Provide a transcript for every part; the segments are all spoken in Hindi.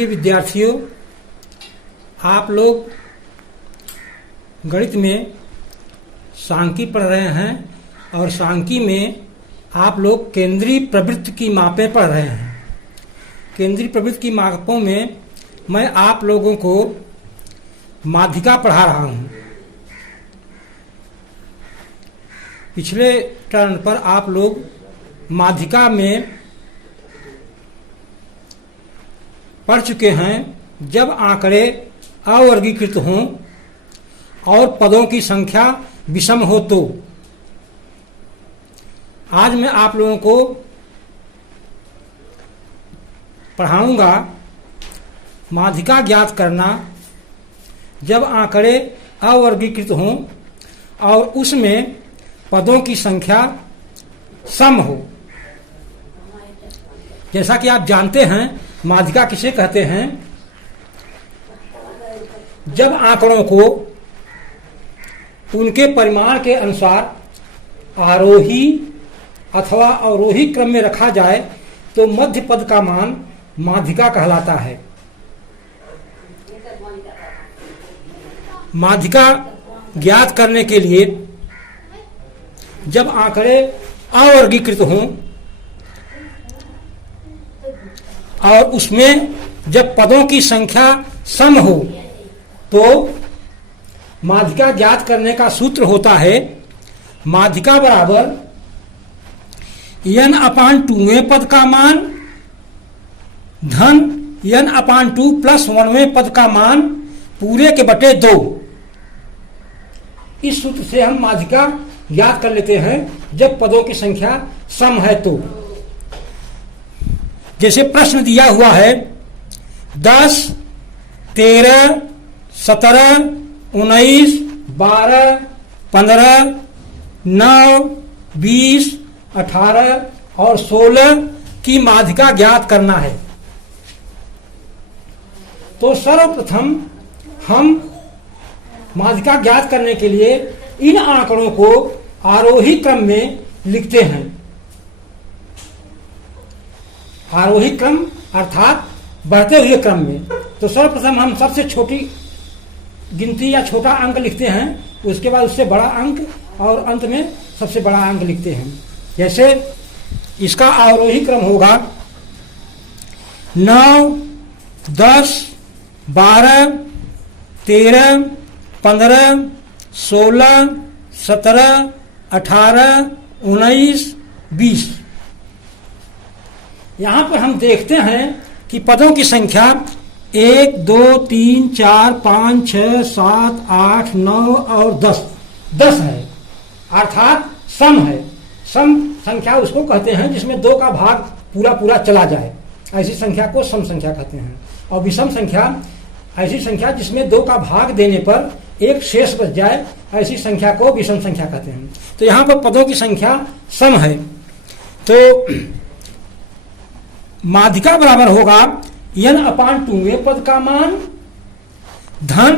प्रिय विद्यार्थियों, आप लोग गणित में सांख्यिकी पढ़ रहे हैं और सांख्यिकी में आप लोग केंद्रीय प्रवृत्ति की मापें पढ़ रहे हैं। केंद्रीय प्रवृत्ति की मापों में मैं आप लोगों को माध्यिका पढ़ा रहा हूँ। पिछले टर्न पर आप लोग माध्यिका में पढ़ चुके हैं जब आंकड़े अवर्गीकृत हों और पदों की संख्या विषम हो तो। आज मैं आप लोगों को पढ़ाऊंगा माध्यिका ज्ञात करना जब आंकड़े अवर्गीकृत हों और उसमें पदों की संख्या सम हो। जैसा कि आप जानते हैं माध्यिका किसे कहते हैं? जब आंकड़ों को उनके परिमाण के अनुसार आरोही अथवा अवरोही क्रम में रखा जाए तो मध्य पद का मान माध्यिका कहलाता है। माध्यिका ज्ञात करने के लिए जब आंकड़े अवर्गीकृत हों और उसमें जब पदों की संख्या सम हो तो माध्यिका ज्ञात करने का सूत्र होता है माध्यिका बराबर n/2वें पद का मान धन n/2 प्लस 1वें पद का मान पूरे के बटे 2। इस सूत्र से हम माध्यिका ज्ञात कर लेते हैं जब पदों की संख्या सम है तो। जैसे प्रश्न दिया हुआ है 10, 13, 17, 19, 12, 15, 9, 20, 18 और 16 की माध्यिका ज्ञात करना है। तो सर्वप्रथम हम माध्यिका ज्ञात करने के लिए इन आंकड़ों को आरोही क्रम में लिखते हैं। आरोही क्रम अर्थात बढ़ते हुए क्रम में। तो सर्वप्रथम हम सबसे छोटी गिनती या छोटा अंक लिखते हैं, उसके बाद उससे बड़ा अंक और अंत में सबसे बड़ा अंक लिखते हैं। जैसे इसका आरोही क्रम होगा 9, 10, 12, 13, 15, 16, 17, 18, 19, 20। यहां पर हम देखते हैं कि पदों की संख्या 1, 2, 3, 4, 5, 6, 7, 8, 9 और 10 है, अर्थात सम है। सम संख्या उसको कहते हैं जिसमें 2 का भाग पूरा पूरा चला जाए, ऐसी संख्या को सम संख्या कहते हैं। और विषम संख्या ऐसी संख्या जिसमें 2 का भाग देने पर एक शेष बच जाए, ऐसी संख्या को विषम संख्या कहते हैं। तो यहाँ पर पदों की संख्या सम है। तो माध्यिका बराबर होगा n/2वें पद का मान धन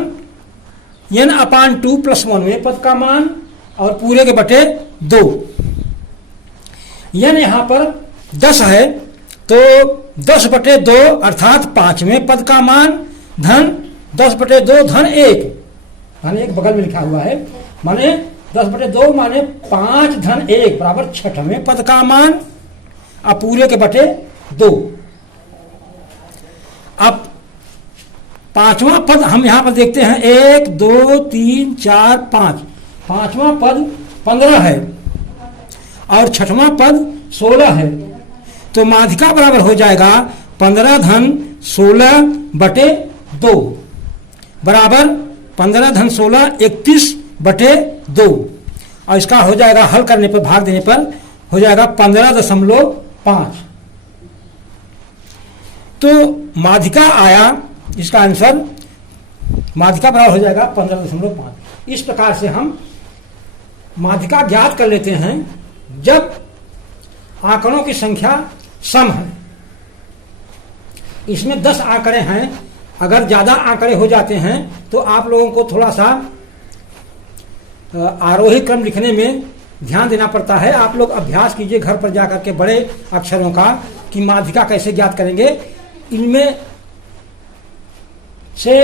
n/2 प्लस 1वें पद का मान और पूरे के बटे 2। n यहाँ पर 10 है तो 10 बटे 2 अर्थात 5वें पद का मान धन 10 बटे 2 धन 1 माने 1 बगल में लिखा हुआ है, माने 10 बटे 2 माने 5 धन 1 बराबर 6वें पद का मान और पूरे के बटे 2। अब 5वां पद हम यहां पर देखते हैं 1, 2, 3, 4, 5। 5वां पद 15 है और 6वां पद 16 है। तो माध्यिका बराबर हो जाएगा 15 धन 16 बटे 2 बराबर 15 धन 16 31 बटे 2। और इसका हो जाएगा हल करने पर, भाग देने पर हो जाएगा 15.5। तो माध्यिका आया, इसका आंसर माध्यिका बराबर हो जाएगा 15.5। इस प्रकार से हम माध्यिका ज्ञात कर लेते हैं जब आंकड़ों की संख्या सम है। इसमें 10 आंकड़े हैं, अगर ज्यादा आंकड़े हो जाते हैं तो आप लोगों को थोड़ा सा आरोही क्रम लिखने में ध्यान देना पड़ता है। आप लोग अभ्यास कीजिए घर पर जाकर के बड़े अक्षरों का कि माध्यिका कैसे ज्ञात करेंगे। इनमें से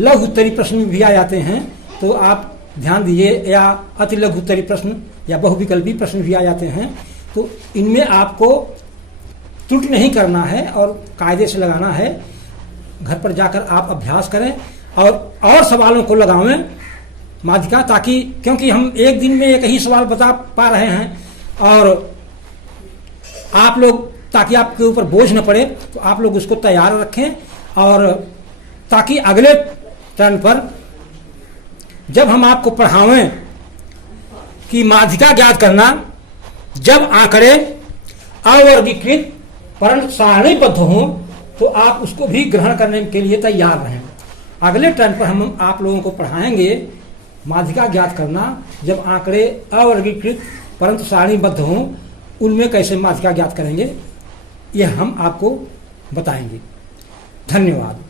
लघु उत्तरी प्रश्न भी आ जाते हैं, तो आप ध्यान दीजिए, या अति लघु उत्तरी प्रश्न या बहुविकल्पी प्रश्न भी आ जाते हैं। तो इनमें आपको त्रुटि नहीं करना है और कायदे से लगाना है। घर पर जाकर आप अभ्यास करें और सवालों को लगावें माध्यिका, ताकि क्योंकि हम एक दिन में एक ही सवाल बता पा रहे हैं और आप लोग, ताकि आपके ऊपर बोझ न पड़े, तो आप लोग उसको तैयार रखें, और ताकि अगले टर्न पर जब हम आपको पढ़ावें कि माध्यिका ज्ञात करना, जब आंकड़े अवर्गीकृत परंतु सारणीबद्ध हों, तो आप उसको भी ग्रहण करने के लिए तैयार रहें। अगले टर्न पर हम आप लोगों को पढ़ाएंगे माध्यिका ज्ञात करना, जब आंकड़े अवर्गीकृत परंतु सारणीबद्ध हों, उनमें कैसे माध्यिका ज्ञात करेंगे, यह हम आपको बताएंगे। धन्यवाद।